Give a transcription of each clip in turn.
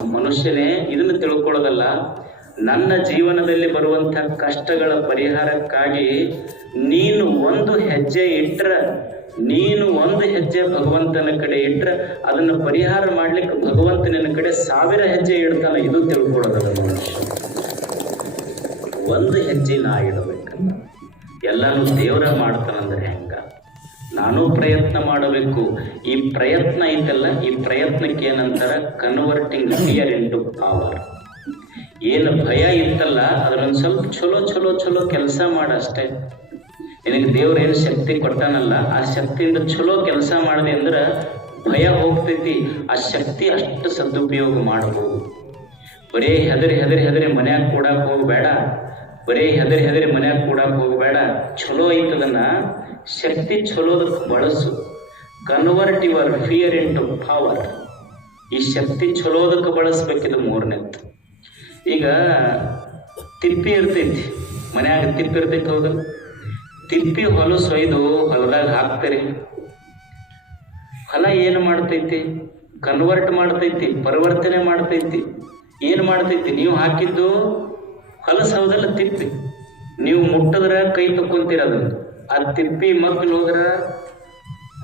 ಮನುಷ್ಯನೇ ಇದನ್ನು ತಿಳ್ಕೊಳ್ಳೋದಲ್ಲ, ನನ್ನ ಜೀವನದಲ್ಲಿ ಬರುವಂಥ ಕಷ್ಟಗಳ ಪರಿಹಾರಕ್ಕಾಗಿ ನೀನು ಒಂದು ಹೆಜ್ಜೆ ಇಟ್ರ, ನೀನು ಒಂದು ಹೆಜ್ಜೆ ಭಗವಂತನ ಕಡೆ ಇಟ್ರ, ಅದನ್ನು ಪರಿಹಾರ ಮಾಡ್ಲಿಕ್ಕೆ ಭಗವಂತನ ಕಡೆ ಸಾವಿರ ಹೆಜ್ಜೆ ಇಡ್ತಾನ. ಇದು ತಿಳ್ಕೊಳ್ಳೋದಲ್ಲ ಮನುಷ್ಯ. ಒಂದು ಹೆಜ್ಜೆ ನಾ ಇಡಬೇಕಲ್ಲ. ಎಲ್ಲಾನು ದೇವರ ಮಾಡ್ತಾನಂದ್ರೆ ನಾನು ಪ್ರಯತ್ನ ಮಾಡಬೇಕು. ಈ ಪ್ರಯತ್ನ ಐತಲ್ಲ, ಈ ಪ್ರಯತ್ನಕ್ಕೆ ಏನಂತಾರ? ಕನ್ವರ್ಟಿಂಗ್ ಫಿಯರ್ ಇಂಟು ಪವರ್ ಏನು ಭಯ ಇತ್ತಲ್ಲ ಅದ್ರೊಂದ್ ಸ್ವಲ್ಪ ಚಲೋ ಚಲೋ ಚಲೋ ಕೆಲಸ ಮಾಡ ಅಷ್ಟೇ. ನಿನಗೆ ದೇವ್ರ ಏನು ಶಕ್ತಿ ಕೊಡ್ತಾನಲ್ಲ ಆ ಶಕ್ತಿಯಿಂದ ಚಲೋ ಕೆಲಸ ಮಾಡಿದೆ ಅಂದ್ರ ಭಯ ಹೋಗ್ತೈತಿ. ಆ ಶಕ್ತಿ ಅಷ್ಟು ಸದುಪಯೋಗ ಮಾಡಬಹುದು ಬರೇ ಹೆದರಿ ಹೆದರಿ ಹೆದರಿ ಮನ್ಯಾಗ ಕೂಡ ಹೋಗ್ಬೇಡ. ಬರೀ ಹೆದರಿ ಹೆದರಿ ಮನ್ಯಾಗ ಕೂಡಾಕ ಹೋಗ್ಬೇಡ. ಚಲೋ ಐತದನ್ನ ಶಕ್ತಿ ಚಲೋದಕ್ಕೆ ಬಳಸು. Convert your fear into power ಈ ಶಕ್ತಿ ಚಲೋದಕ್ಕೆ ಬಳಸ್ಬೇಕಿದು ಮೂರನೇದ್ದು ಈಗ ತಿಪ್ಪಿ ಇರ್ತೈತಿ. ಮನ್ಯಾಗ ತಿಪ್ಪಿ ಇರ್ತೈತಿ ಹೌದು. ತಿಪ್ಪಿ ಹೊಲ ಸೊಯ್ದು ಹೊಲದಾಗ ಹಾಕ್ತಾರೆ. ಹೊಲ ಏನು ಮಾಡ್ತೈತಿ? ಕನ್ವರ್ಟ್ ಮಾಡ್ತೈತಿ, ಪರಿವರ್ತನೆ ಮಾಡ್ತೈತಿ. ಏನು ಮಾಡ್ತೈತಿ? ನೀವು ಹಾಕಿದ್ದು ಹೊಲಸು ಹೌದಲ್ಲ ತಿಪ್ಪಿ. ನೀವು ಮುಟ್ಟದ್ರ ಕೈ ತಕ್ಕೊಂತೀರ ಅದು ಆ ತಿಪ್ಪಿ ಮಗ್ಲು ಹೋದ್ರ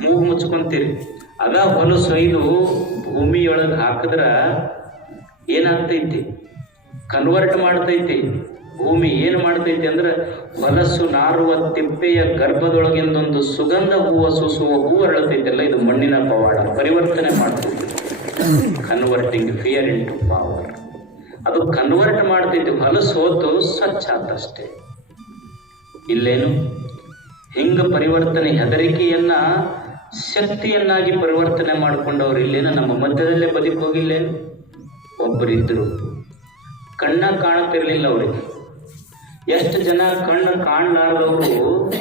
ಮೂಗು ಮುಚ್ಕೊಂತೀರಿ. ಅದ ಹೊಲಸು ಒಯ್ದು ಭೂಮಿಯೊಳಗೆ ಹಾಕಿದ್ರ ಏನಾಗ್ತೈತಿ? ಕನ್ವರ್ಟ್ ಮಾಡ್ತೈತಿ. ಭೂಮಿ ಏನು ಮಾಡ್ತೈತಿ ಅಂದ್ರೆ ಹೊಲಸು ನಾರುವ ತಿಪ್ಪೆಯ ಗರ್ಭದೊಳಗಿಂದೊಂದು ಸುಗಂಧ ಹೂವ ಸೂಸುವ ಹೂವು ಅರಳತೈತಲ್ಲ, ಇದು ಮಣ್ಣಿನ ಪವಾಡ. ಪರಿವರ್ತನೆ ಮಾಡ್ತೈತಿ. ಕನ್ವರ್ಟಿಂಗ್ ಫಿಯರ್ ಇಂಟು ಪವರ್ ಅದು ಕನ್ವರ್ಟ್ ಮಾಡ್ತೈತಿ ಹೊಲಸು ಹೋತು ಸ್ವಚ್ಛ ಆತಷ್ಟೇ ಇಲ್ಲೇನು? ಹಿಂಗ ಪರಿವರ್ತನೆ ಹೆದರಿಕೆಯನ್ನ ಶಕ್ತಿಯನ್ನಾಗಿ ಪರಿವರ್ತನೆ ಮಾಡಿಕೊಂಡವ್ರು ಇಲ್ಲೇನು? ನಮ್ಮ ಮಧ್ಯದಲ್ಲೇ ಬದುಕೋಗಿಲ್ಲೇನು ಒಬ್ಬರಿದ್ದರು ಕಣ್ಣ ಕಾಣುತ್ತಿರಲಿಲ್ಲ ಅವರಿಗೆ. ಎಷ್ಟು ಜನ ಕಣ್ಣು ಕಾಣಲಾರದವರು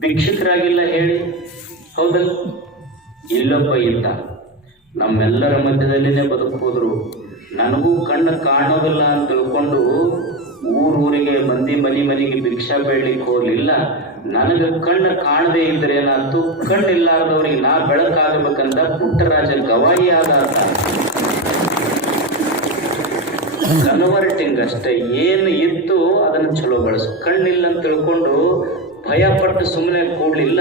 ಭಿಕ್ಷಿತರಾಗಿಲ್ಲ ಹೇಳಿ? ಹೌದಲ್ಲ? ಇಲ್ಲೊಬ್ಬ ಇಲ್ಲ ನಮ್ಮೆಲ್ಲರ ಮಧ್ಯದಲ್ಲಿನೇ ಬದುಕೋದ್ರು ನನಗೂ ಕಣ್ಣು ಕಾಣೋದಿಲ್ಲ ಅಂತ ತಿಳ್ಕೊಂಡು ಊರೂರಿಗೆ ಮಂದಿ ಮನಿ ಮನಿಗೆ ಭಿಕ್ಷಾ ಬೇಡಲಿಕ್ಕೆ ಹೋಗ್ಲಿಲ್ಲ. ನನಗೆ ಕಣ್ಣು ಕಾಣದೇ ಇದ್ರೆ ಏನಾಯ್ತು? ಕಣ್ಣಿಲ್ಲಾರ್ದವ್ರಿಗೆ ನಾ ಬೆಳಕಾಗಬೇಕಂತ ಪುಟ್ಟರಾಜ ಗವಾಯಿ ಆದ ಕನ್ವರ್ಟಿಂಗ್ ಅಷ್ಟೇ ಏನು ಇತ್ತು ಅದನ್ನು ಚಲೋ ಬಳಸು. ಕಣ್ಣಿಲ್ಲ ಅಂತ ತಿಳ್ಕೊಂಡು ಭಯ ಪಟ್ಟು ಸುಮ್ಮನೆ ಕೂಡ್ಲಿಲ್ಲ.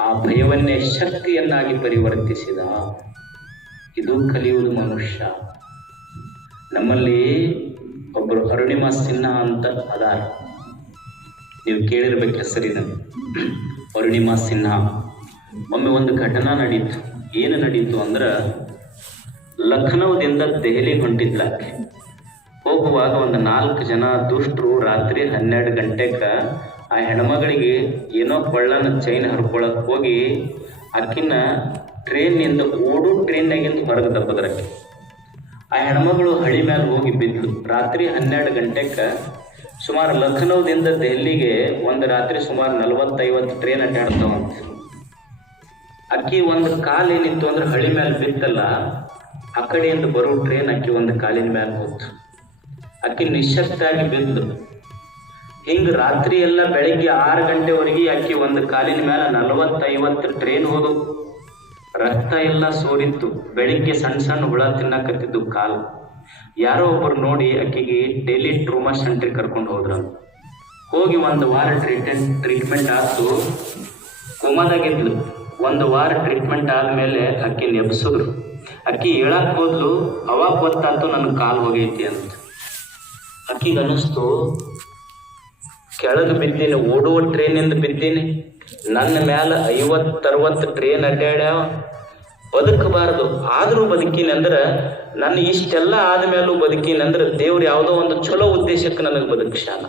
ಆ ಭಯವನ್ನೇ ಶಕ್ತಿಯನ್ನಾಗಿ ಪರಿವರ್ತಿಸಿದ. ಇದು ಕಲಿಯುವುದು ಮನುಷ್ಯ. ನಮ್ಮಲ್ಲಿ ಒಬ್ಬರು ಅರುಣಿಮಾ ಸಿನ್ಹಾ ಅಂತ ಅದಾರ. ನೀವು ಕೇಳಿರ್ಬೇಕು ಹೆಸರಿನ. ಅರುಣಿಮಾ ಸಿನ್ಹಾ. ಒಮ್ಮೆ ಒಂದು ಘಟನಾ ನಡೀತು. ಏನು ನಡೀತು ಅಂದ್ರೆ ಲಖನೌದಿಂದ ದೆಹಲಿ ಹೊಂಟಿದ್ಲ ಆಕೆ. ಹೋಗುವಾಗ ಒಂದು ನಾಲ್ಕು ಜನ ದುಷ್ಟರು ರಾತ್ರಿ ಹನ್ನೆರಡು ಗಂಟೆಗೆ ಆ ಹೆಣ್ಮಗಳಿಗೆ ಏನೋ ಕೊಳ್ಳನ ಚೈನ್ ಹರ್ಕೊಳಕ್ಕೆ ಹೋಗಿ ಆಕಿನ ಟ್ರೈನ್ನಿಂದ ಓಡು ಟ್ರೈನ್ನಾಗಿಂದ ಹೊರಗೆ ದಬ್ಬದ್ರಕ್ಕೆ ಆ ಹೆಣ್ಮಗಳು ಹಳಿ ಮೇಲೆ ಹೋಗಿ ಬಿದ್ದು ರಾತ್ರಿ ಹನ್ನೆರಡು ಗಂಟೆಗೆ ಸುಮಾರು ಲಖನೌದಿಂದ ದೆಹಲಿಗೆ ಒಂದು ರಾತ್ರಿ ಸುಮಾರು ನಲವತ್ತೈವತ್ತು ಟ್ರೈನ್ ಅಡ್ಡಾಡ್ತಾವಂತೆ ಅಕ್ಕಿ ಒಂದು ಕಾಲು ಏನಿತ್ತು ಅಂದ್ರೆ ಹಳಿ ಮೇಲೆ ಬಿತ್ತಲ್ಲ, ಆ ಕಡೆಯಿಂದ ಬರೋ ಟ್ರೈನ್ ಅಕ್ಕಿ ಒಂದು ಕಾಲಿನ ಮೇಲೆ ಹೋಯ್ತು ಅಕ್ಕಿ ನಿಶಕ್ತಾಗಿ ಬಿದ್ದು ಹಿಂಗ್ ರಾತ್ರಿ ಎಲ್ಲ ಬೆಳಿಗ್ಗೆ ಆರು ಗಂಟೆವರೆಗೆ ಅಕ್ಕಿ ಒಂದು ಕಾಲಿನ ಮೇಲೆ ನಲವತ್ತೈವತ್ತು ಟ್ರೈನ್ ಹೋದು ರಕ್ತ ಎಲ್ಲ ಸೋರಿತ್ತು. ಬೆಳಿಗ್ಗೆ ಸಣ್ಣ ಸಣ್ಣ ಹುಳ ತಿನ್ನಕತ್ತಿದ್ದು ಕಾಲು. ಯಾರೋ ಒಬ್ಬರು ನೋಡಿ ಅಕ್ಕಿಗೆ ಡೈಲಿ ಟ್ರೋಮಾ ಸೆಂಟ್ರಿಗೆ ಕರ್ಕೊಂಡು ಹೋದ್ರು. ಹೋಗಿ ಒಂದು ವಾರ ಟ್ರೀಟ್ಮೆಂಟ್ ಟ್ರೀಟ್ಮೆಂಟ್ ಆಯ್ತು ಕೋಮಾದಾಗಿದ್ಲು ಒಂದು ವಾರ ಟ್ರೀಟ್ಮೆಂಟ್ ಆದಮೇಲೆ ಅಕ್ಕಿ ನೆಬ್ಸಿದ್ರು. ಅಕ್ಕಿ ಹೇಳಕ್ ಹೋದ್ಲು, ಅವಾಗ ಗೊತ್ತಾಯ್ತು ನನ್ನ ಕಾಲು ಹೋಗೈತಿ ಅಂತ. ಅಕ್ಕಿಗನಿಸ್ತು ಕೆಳಗೆ ಬಿದ್ದೀನಿ, ಓಡುವ ಟ್ರೈನಿಂದ ಬಿದ್ದೀನಿ. ನನ್ನ ಮ್ಯಾಲ ಐವತ್ತರವತ್ತು ಟ್ರೈನ್ ಅಡ್ಡಾಡ್ಯಾವ. ಬದುಕಬಾರದು. ಆದರೂ ಬದುಕೀನಿ ಅಂದ್ರೆ ನನ್ನ ಇಷ್ಟೆಲ್ಲ ಆದಮೇಲೂ ಬದುಕೀನಿ ಅಂದ್ರೆ ದೇವ್ರು ಯಾವುದೋ ಒಂದು ಚಲೋ ಉದ್ದೇಶಕ್ಕೆ ನನಗೆ ಬದುಕಿಸ್ಯಾನ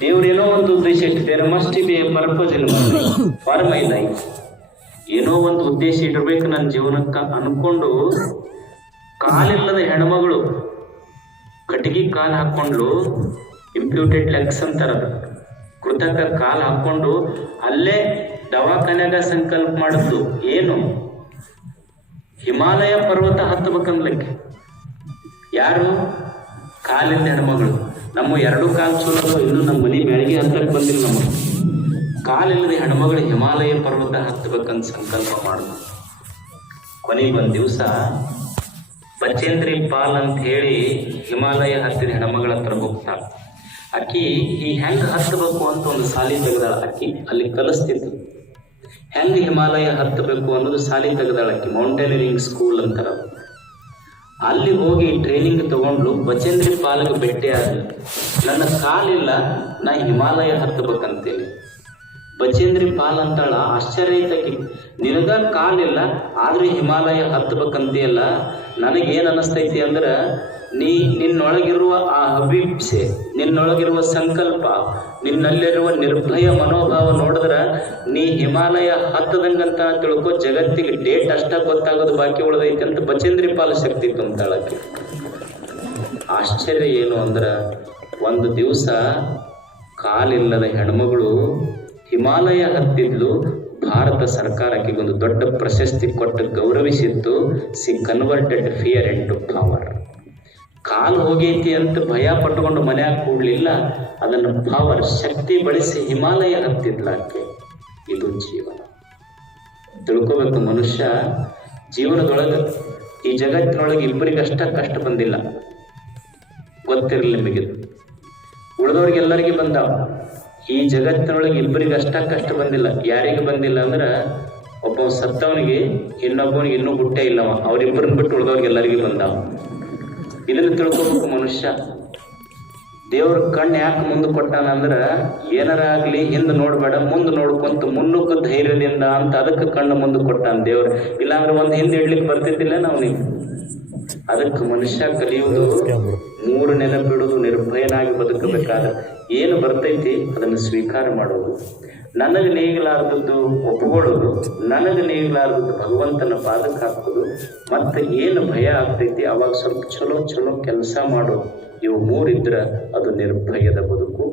ದೇವ್ರೇನೋ ಒಂದು ಉದ್ದೇಶ ಇಟ್ಟಿದ್ದೇನೆ ಮಸ್ಟ್ ಇದೆ ಪರ್ಪಸ್ ಇಲ್ಲ ಮೈ ಲೈಫ್ ಏನೋ ಒಂದು ಉದ್ದೇಶ ಇಡಬೇಕು ನನ್ನ ಜೀವನಕ್ಕೆ ಅನ್ಕೊಂಡು ಕಾಲಿಲ್ಲದ ಹೆಣ್ಮಗಳು ಕಟ್ಟಿಗೆ ಕಾಲು ಹಾಕೊಂಡ್ಲು ಇಂಪ್ಯೂಟೆಡ್ ಲೆಗ್ಸ್ ಅಂತಾರ ಅದು. ಕೃತಕ ಕಾಲು ಹಾಕೊಂಡು ಅಲ್ಲೇ ದವಾಖಾನ್ಯಾಗ ಸಂಕಲ್ಪ ಮಾಡಿದ್ದು ಏನು? ಹಿಮಾಲಯ ಪರ್ವತ ಹತ್ತಬೇಕಂದ್ಲಕ್ಕೆ ಯಾರು? ಕಾಲಿನ ಹೆಣ್ಮಗಳು. ನಮ್ಮ ಎರಡು ಕಾಲು ಚಲೋ ಇನ್ನು ನಮ್ಮ ಮನೆ ಬೆಳಗ್ಗೆ ಹತ್ತಕ್ಕೆ ಬಂದಿಲ್ಲ ನಮ್ಮ. ಕಾಲಿಲ್ಲದ ಹೆಣ್ಮಗಳು ಹಿಮಾಲಯ ಪರ್ವತ ಹತ್ತಬೇಕಂತ ಸಂಕಲ್ಪ ಮಾಡಿದ್ರು ಕೊನೆಗೆ ಒಂದು ದಿವಸ ಬಚೇಂದ್ರಿ ಪಾಲ್ ಅಂತ ಹೇಳಿ ಹಿಮಾಲಯ ಹತ್ತಿದ ಹೆಣ್ಮಗಳ ಹತ್ರ ಆಕಿ ಈ ಹೆಂಗ್ ಹತ್ತಬೇಕು ಅಂತ ಒಂದು ಸಾಲಿ ತೆಗೆದಾಳ ಅಕ್ಕಿ, ಅಲ್ಲಿ ಕಲಿಸ್ತಿತ್ತು. ಹೆಂಗ್ ಹಿಮಾಲಯ ಹತ್ತಬೇಕು ಅನ್ನೋದು ಸಾಲಿ ತೆಗೆದಾಳ ಅಕ್ಕಿ ಮೌಂಟೇನರಿಂಗ್ ಸ್ಕೂಲ್ ಅಂತಾರ ಅಲ್ಲಿ ಹೋಗಿ ಟ್ರೈನಿಂಗ್ ತಗೊಂಡ್ಲು ಬಚೇಂದ್ರಿ ಪಾಲಗೆ ಭೇಟಿ ಆದ ನನ್ನ ಕಾಲಿಲ್ಲ, ನಾ ಹಿಮಾಲಯ ಹತ್ತಬೇಕಂತೇಳಿ. ಬಚೇಂದ್ರಿ ಪಾಲ್ ಅಂತಾಳ, ಆಶ್ಚರ್ಯ ಐತಕಿ ನಿನಗ ಕಾಲಿಲ್ಲ, ಆದ್ರೆ ಹಿಮಾಲಯ ಹತ್ತಬೇಕಂತೀಯಲ್ಲ, ನನಗೇನ್ ಅನಿಸ್ತೈತಿ ಅಂದ್ರ ನೀ ನಿನ್ನೊಳಗಿರುವ ಆ ಅಭಿಪ್ಸೆ, ನಿನ್ನೊಳಗಿರುವ ಸಂಕಲ್ಪ, ನಿನ್ನಲ್ಲಿರುವ ನಿರ್ಭಯ ಮನೋಭಾವ ನೋಡಿದ್ರ ನೀ ಹಿಮಾಲಯ ಹತ್ತದಂಗಂತ ತಿಳ್ಕೊ ಜಗತ್ತಿಗೆ ಡೇಟ್ ಅಷ್ಟ ಗೊತ್ತಾಗೋದು ಬಾಕಿ ಉಳ್ದೈತಿ ಅಂತ ಬಚೇಂದ್ರಿ ಪಾಲ ಶಕ್ತಿ ತುಂಬತಾಳಕ್ಕೆ ಆಶ್ಚರ್ಯ ಏನು ಅಂದ್ರ ಒಂದು ದಿವಸ ಕಾಲಿಲ್ಲದ ಹೆಣ್ಮಗಳು ಹಿಮಾಲಯ ಹತ್ತಿದ್ಲು, ಭಾರತ ಸರ್ಕಾರಕ್ಕೆ ಒಂದು ದೊಡ್ಡ ಪ್ರಶಸ್ತಿ ಕೊಟ್ಟು ಗೌರವಿಸಿತ್ತು, ಸಿ ಕನ್ವರ್ಟೆಡ್ ಫಿಯರ್ ಎಂಟು ಪವರ್ ಕಾಲು ಹೋಗೈತಿ ಅಂತ ಭಯ ಪಟ್ಟುಕೊಂಡು ಮನ್ಯಾಗ ಕೂಡ್ಲಿಲ್ಲ, ಅದನ್ನು ಪವರ್ ಶಕ್ತಿ ಬಳಸಿ ಹಿಮಾಲಯ ಹತ್ತಿದ್ಲಾಕೆ ಇದು ಜೀವನ. ತಿಳ್ಕೋಬೇಕು ಮನುಷ್ಯ, ಜೀವನದೊಳಗೆ ಈ ಜಗತ್ತಿನೊಳಗೆ ಇಬ್ಬರಿಗಷ್ಟ ಕಷ್ಟ ಬಂದಿಲ್ಲ. ಗೊತ್ತಿರಲಿ ನಿಮಗೆ. ಉಳಿದವ್ರಿಗೆಲ್ಲರಿಗೆ ಬಂದಾವ. ಈ ಜಗತ್ತಿನೊಳಗೆ ಇಬ್ಬರಿಗೆ ಅಷ್ಟ ಕಷ್ಟ ಬಂದಿಲ್ಲ. ಯಾರಿಗೆ ಬಂದಿಲ್ಲ ಅಂದ್ರೆ ಒಬ್ಬ ಸತ್ತವನಿಗೆ ಇನ್ನೊಬ್ಬನಿಗೆ ಇನ್ನೂ ಗುಟ್ಟೆ ಇಲ್ಲವ. ಅವ್ರಿಬ್ಬರನ್ನ ಬಿಟ್ಟು ಉಳಿದವ್ರಿಗೆ ಎಲ್ಲರಿಗೂ ಬಂದಾವ. ಇದನ್ನ ತಿಳ್ಕೊಬೇಕು ಮನುಷ್ಯ. ದೇವ್ರ ಕಣ್ಣು ಯಾಕೆ ಮುಂದೆ ಕೊಟ್ಟಾನ ಅಂದ್ರ, ಏನಾರ ಆಗ್ಲಿ ಹಿಂದೆ ನೋಡ್ಬೇಡ, ಮುಂದೆ ನೋಡ್ಕೊಂತ ಮುನ್ನುಕ್ಕ ಧೈರ್ಯದಿಂದ ಅಂತ ಅದಕ್ಕೆ ಕಣ್ಣು ಮುಂದೆ ಕೊಟ್ಟಾನ ದೇವ್ರ. ಇಲ್ಲಾಂದ್ರೆ ಒಂದ್ ಹಿಂದೆ ಇಡ್ಲಿಕ್ಕೆ ಬರ್ತಿದ್ದಿಲ್ಲ ನೀವು. ಅದಕ್ಕೆ ಮನುಷ್ಯ ಕಲಿಯುವುದು ಮೂರು ನೆನಪಿಡುವುದು ನಿರ್ಭಯನಾಗಿ ಬದುಕಬೇಕಾದ ಏನು ಬರ್ತೈತಿ ಅದನ್ನು ಸ್ವೀಕಾರ ಮಾಡೋದು ನನಗೆ ನೇಗಲಾರ್ದದ್ದು ಒಪ್ಪಿಕೊಳ್ಳೋದು ನನಗೆ ನೇಗಲಾರ್ದದ್ದು ಭಗವಂತನ ಪಾದಕ್ಕೆ ಹಾಕೋದು ಮತ್ತೆ ಏನು ಭಯ ಆಗ್ತೈತಿ ಅವಾಗ ಸ್ವಲ್ಪ ಚಲೋ ಚಲೋ ಕೆಲಸ ಮಾಡೋದು ಇವು ಮೂರಿದ್ರೆ ಅದು ನಿರ್ಭಯದ ಬದುಕು.